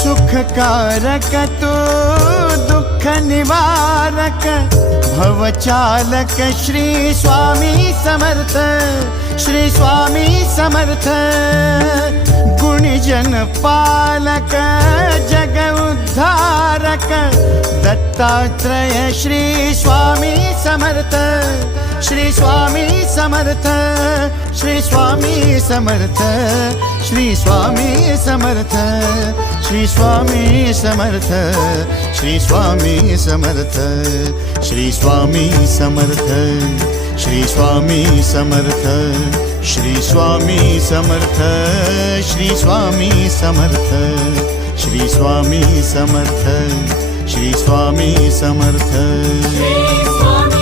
सुखकारक तू दुःख निवारक भवचालक श्री स्वामी समर्थ, श्री स्वामी समर्थ। गुणजन पालक जग उद्धारक दत्तात्रेय श्री स्वामी समर्थ, श्री स्वामी समर्थ, श्री स्वामी समर्थ, श्री स्वामी समर्थ, श्री स्वामी समर्थ, श्री स्वामी समर्थ, श्री स्वामी समर्थ, श्री स्वामी समर्थ, श्री स्वामी समर्थ, श्री स्वामी समर्थ, श्री स्वामी समर्थ, श्री स्वामी समर्थ, श्री स्वामी